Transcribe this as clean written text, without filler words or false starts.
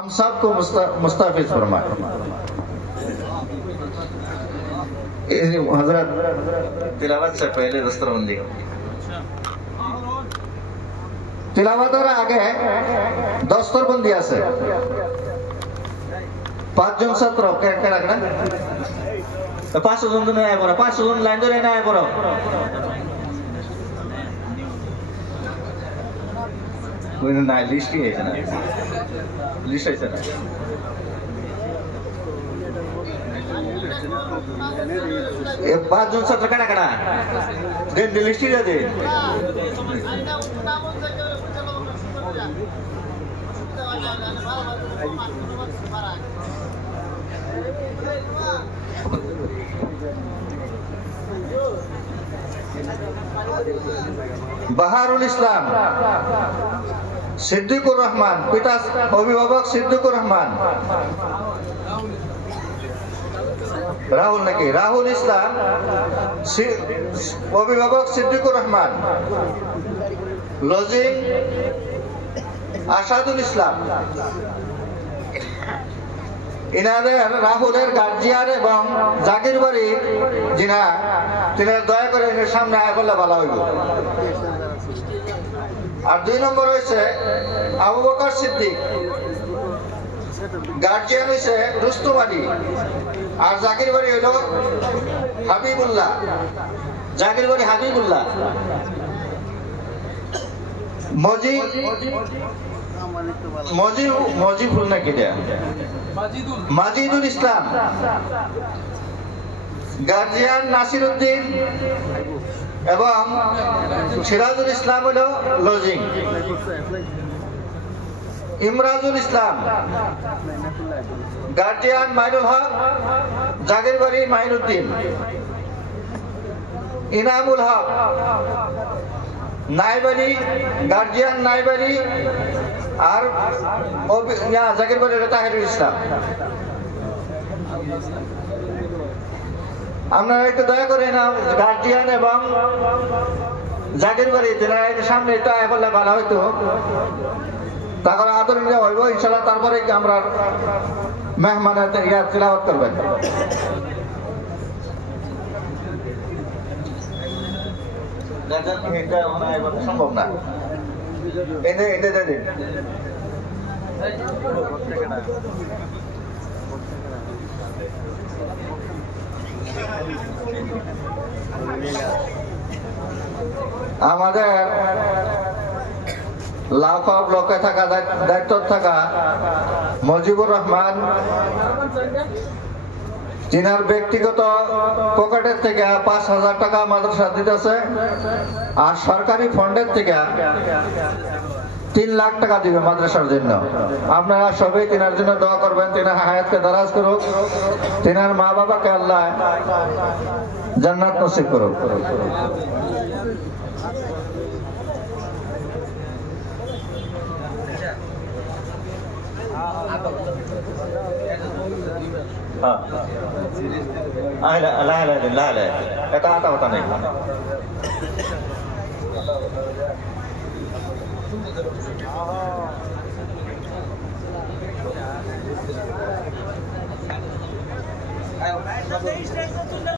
हम सबको मुस्ताफिज फरमाए। हजरत तिलावत से पहले दस्तरबंदी तिलावतर आगे दस्तरबंदी আছে পাঁচজন ছাত্র কেন রাখনা 500 জন ধরে আয় পড়ো 500 জন লাইন ধরে আয় পড়ো কোন না লিস্ট কি আছে না লিস্ট আছে না ये 5 जन ছাত্র কাটা কাটা দেন লিস্ট দিয়ে দে বাহারুল ইসলাম সিদ্দিকুর রহমান পিতা অভিভাবক সিদ্দিকুর রহমান রাহুল নাকি রাহুল ইসলাম অভিভাবক সিদ্দিকুর রহমান লজিং আসাদুল ইসলাম ইনাদের রাহুলের গার্জিয়ান এবং জাগির বাড়ি যিনা তিনি দয়া করে এর সামনে আয় করলে ভালো হইব। আর 2 নম্বর হয়েছে আবু বকর সিদ্দিক গার্জিয়ান হয়েছে রুস্তম আলী আর জাগির বাড়ি হইল হাবিবুল্লাহ জাগির বাড়ি হাবিবুল্লাহ মজিবুল নাকি মাজিদুল ইসলাম গার্জিয়ান নাসির উদ্দিন এবং সিরাজুল ইসলাম হল লজিং ইমরাজুল ইসলাম গার্জিয়ান মাইনুল হক জাগির বাড়ি মাইনুদ্দিন ইনামুল হক নাইবাড়ি গার্জিয়ান নাইবাড়ি আর জাগির বাড়ি তাহিরুল ইসলাম। আপনারা একটু দয়া করে না গার্জিয়ান এবং জাগির বাড়ি সামনে একটু আয় করলে ভালো হইতো তারপর আদর নেওয়া হইব ইনশাল্লাহ তারপরে আমরা মেহমানের তিলাওয়াত করবেন। সম্ভব না এনে এনে দিন আমাদের লাফা ব্লকে থাকা দায়িত্ব থাকা মজিবুর রহমান যিনার ব্যক্তিগত পকেটের থেকে 5,000 টাকা মাদ্রাসা দিতেছে আর সরকারি ফান্ডের থেকে 3 লাখ টাকা দিবে মাদ্রাসার জন্য। আপনারা সবাই তিনার জন্য দোয়া করবেন, তিনার হায়াতকে দারাজ করুক, তিনার মা বাবাকে আল্লাহ জান্নাত নসিব করুক। এটা আতা কথা নেই